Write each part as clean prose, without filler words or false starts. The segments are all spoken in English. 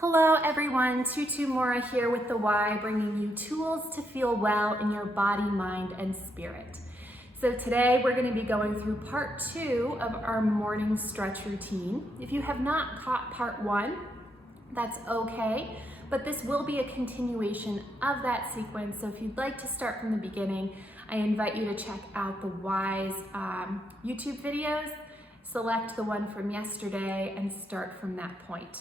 Hello everyone, Tutu Mora here with the Y, bringing you tools to feel well in your body, mind, and spirit. So today we're going to be going through part 2 of our morning stretch routine. If you have not caught part 1, that's okay, but this will be a continuation of that sequence. So if you'd like to start from the beginning, I invite you to check out the Y's YouTube videos, select the one from yesterday, and start from that point.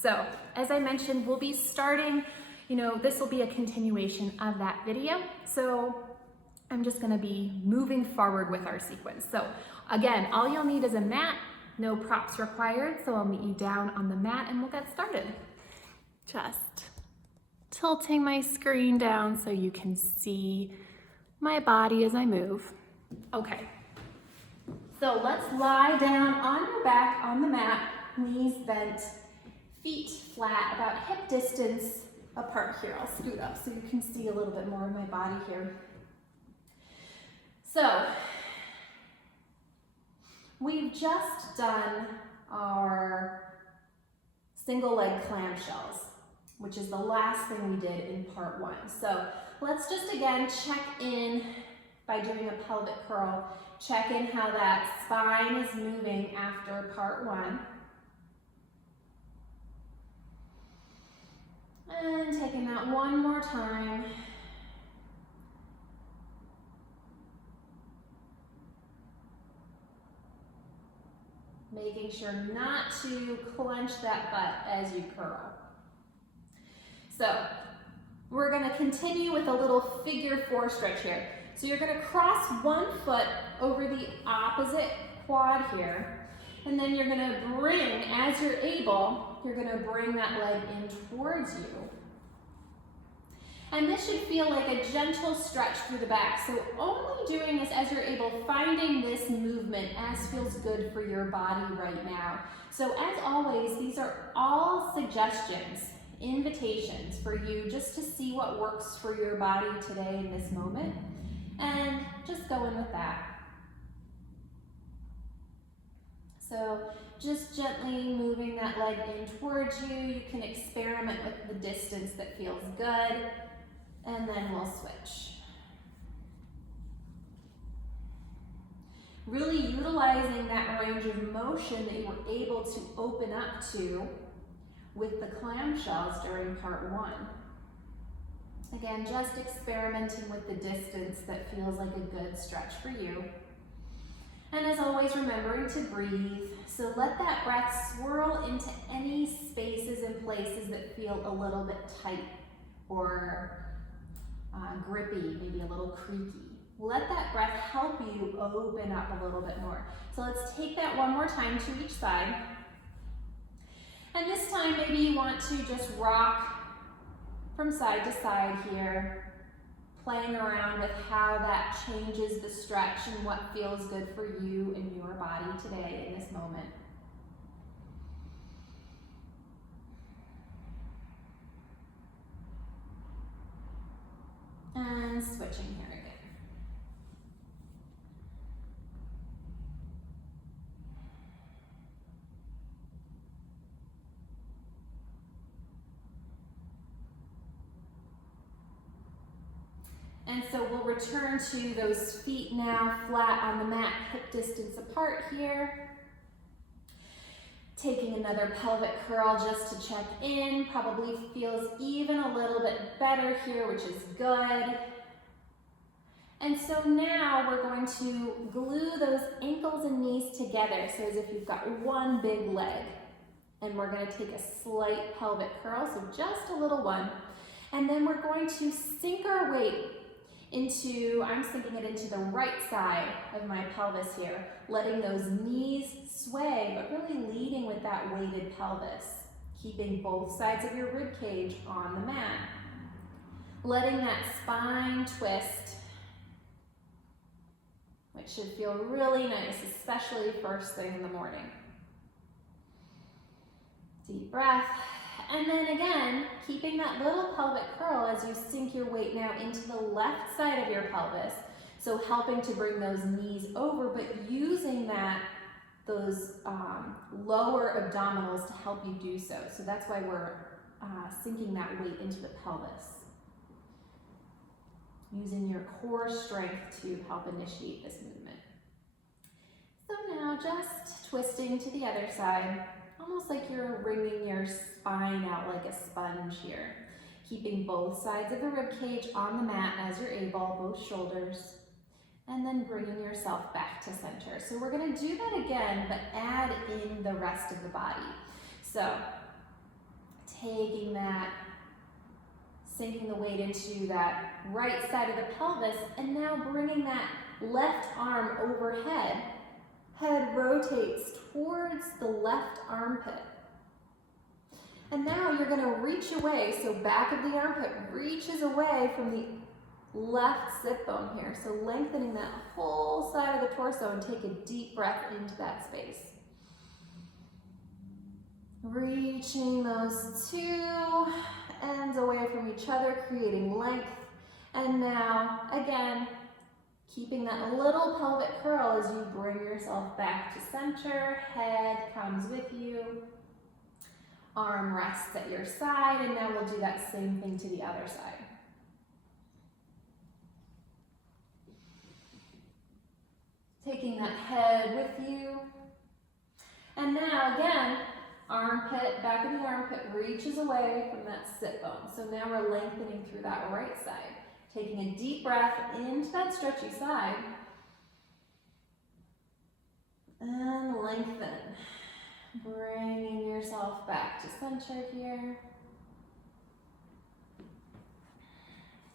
So, as I mentioned, we'll be starting, this will be a continuation of that video. So, I'm just gonna be moving forward with our sequence. So, again, all you'll need is a mat, no props required. So, I'll meet you down on the mat and we'll get started. Just tilting my screen down so you can see my body as I move. Okay, so let's lie down on your back on the mat, knees bent, feet flat, about hip distance apart here. I'll scoot up so you can see a little bit more of my body here. So, we've just done our single leg clamshells, which is the last thing we did in part 1. So, let's just again check in by doing a pelvic curl. Check in how that spine is moving after part 1. And taking that one more time. Making sure not to clench that butt as you curl. So, we're gonna continue with a little figure 4 stretch here. So you're gonna cross one foot over the opposite quad here. And then you're gonna bring, as you're able, you're gonna bring that leg in towards you. And this should feel like a gentle stretch through the back. So only doing this as you're able, finding this movement as feels good for your body right now. So as always, these are all suggestions, invitations for you just to see what works for your body today in this moment. And just go in with that. So just gently moving that leg in towards you. You can experiment with the distance that feels good, and then we'll switch. Really utilizing that range of motion that you were able to open up to with the clamshells during part 1. Again, just experimenting with the distance that feels like a good stretch for you. And as always, remembering to breathe. So let that breath swirl into any spaces and places that feel a little bit tight or grippy, maybe a little creaky. Let that breath help you open up a little bit more. So let's take that one more time to each side. And this time, maybe you want to just rock from side to side here, playing around with how that changes the stretch and what feels good for you and your body today in this moment. And switching here again. And so we'll return to those feet now flat on the mat, hip distance apart here. Taking another pelvic curl just to check in. Probably feels even a little bit better here, which is good. And so now we're going to glue those ankles and knees together, so as if you've got one big leg. And we're going to take a slight pelvic curl, so just a little one. And then we're going to sink our weight into, I'm sinking it into the right side of my pelvis here, letting those knees sway, but really leading with that weighted pelvis, keeping both sides of your rib cage on the mat, letting that spine twist, which should feel really nice, especially first thing in the morning. Deep breath. And then again, keeping that little pelvic curl as you sink your weight now into the left side of your pelvis. So helping to bring those knees over, but using those lower abdominals to help you do so. So that's why we're sinking that weight into the pelvis. Using your core strength to help initiate this movement. So now just twisting to the other side, almost like you're wringing your spine out like a sponge here. Keeping both sides of the rib cage on the mat as you're able, both shoulders, and then bringing yourself back to center. So we're gonna do that again, but add in the rest of the body. So taking that, sinking the weight into that right side of the pelvis, and now bringing that left arm overhead. Head rotates towards the left armpit. And now you're gonna reach away, so back of the armpit reaches away from the left sit bone here. So lengthening that whole side of the torso and take a deep breath into that space. Reaching those two ends away from each other, creating length. And now, again, keeping that little pelvic curl as you bring yourself back to center. Head comes with you. Arm rests at your side, and now we'll do that same thing to the other side. Taking that head with you. And now again, armpit, back of the armpit reaches away from that sit bone. So now we're lengthening through that right side. Taking a deep breath into that stretchy side. And lengthen. Bringing yourself back to center here.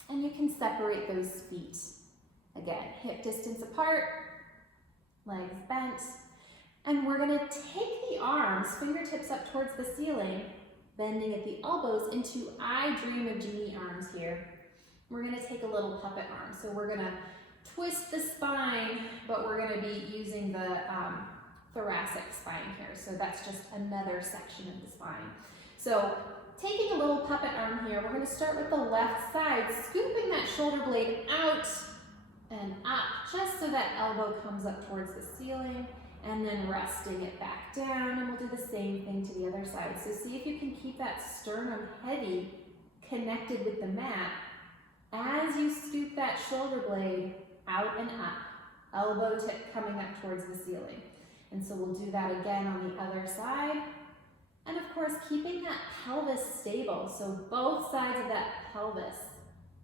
And you can separate those feet. Again, hip distance apart, legs bent. And we're gonna take the arms, fingertips up towards the ceiling, bending at the elbows into I Dream of Jeannie arms here. We're gonna take a little puppet arm. So we're gonna twist the spine, but we're gonna be using the thoracic spine here. So that's just another section of the spine. So taking a little puppet arm here, we're gonna start with the left side, scooping that shoulder blade out and up, just so that elbow comes up towards the ceiling, and then resting it back down, and we'll do the same thing to the other side. So see if you can keep that sternum heavy connected with the mat as you scoop that shoulder blade out and up, elbow tip coming up towards the ceiling. And so we'll do that again on the other side. And of course, keeping that pelvis stable, so both sides of that pelvis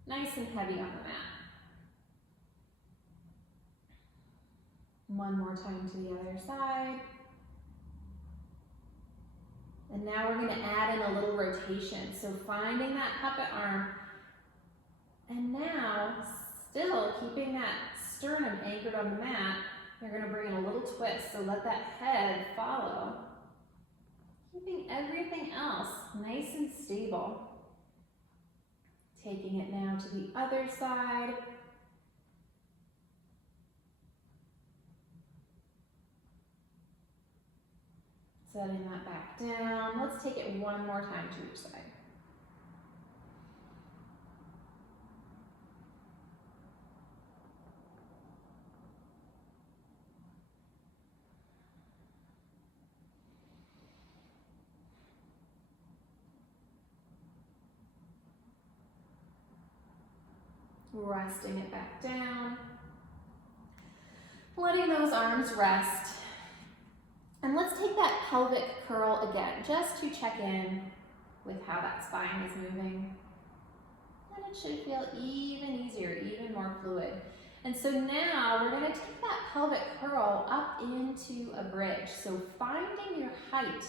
nice and heavy on the mat. One more time to the other side. And now we're going to add in a little rotation. So finding that puppet arm. And now, still keeping that sternum anchored on the mat, you're going to bring in a little twist. So let that head follow. Keeping everything else nice and stable. Taking it now to the other side. Setting that back down. Let's take it one more time to each side. Resting it back down. Letting those arms rest. And let's take that pelvic curl again, just to check in with how that spine is moving. And it should feel even easier, even more fluid. And so now we're going to take that pelvic curl up into a bridge. So finding your height,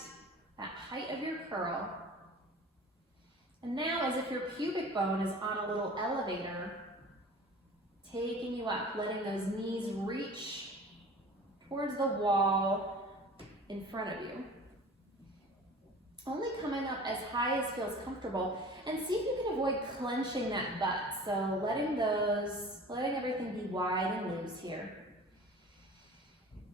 that height of your curl. And now as if your pubic bone is on a little elevator, taking you up, letting those knees reach towards the wall in front of you. Only coming up as high as feels comfortable, and see if you can avoid clenching that butt. So letting everything be wide and loose here.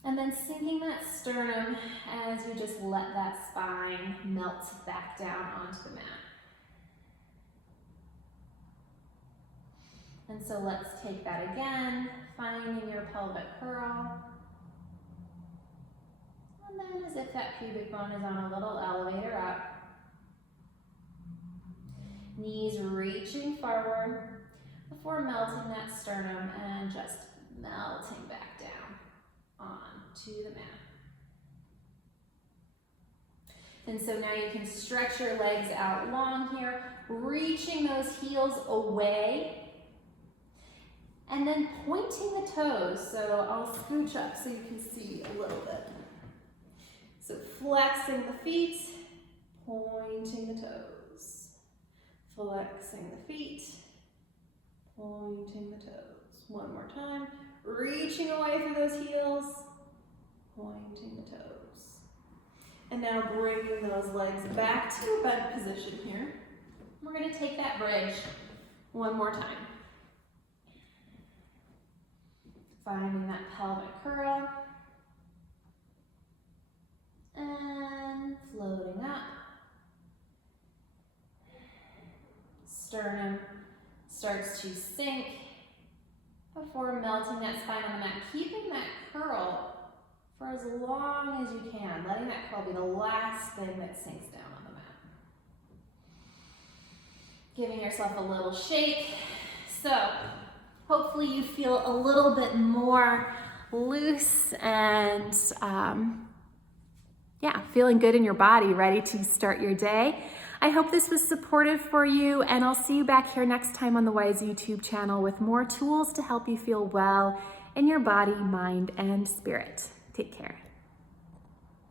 And then sinking that sternum as you just let that spine melt back down onto the mat. And so let's take that again, finding your pelvic curl. And then as if that pubic bone is on a little elevator up. before melting that sternum and just melting back down onto the mat. And so now you can stretch your legs out long here, reaching those heels away, and then pointing the toes. So I'll scooch up so you can see a little bit. So flexing the feet, pointing the toes. Flexing the feet, pointing the toes. One more time, reaching away through those heels, pointing the toes. And now bringing those legs back to a bent position here. We're going to take that bridge one more time. Finding that pelvic curl. And floating up. Sternum starts to sink before melting that spine on the mat. Keeping that curl for as long as you can, letting that curl be the last thing that sinks down on the mat. Giving yourself a little shake. So hopefully you feel a little bit more loose and feeling good in your body, ready to start your day. I hope this was supportive for you, and I'll see you back here next time on the Wise YouTube channel with more tools to help you feel well in your body, mind, and spirit. Take care.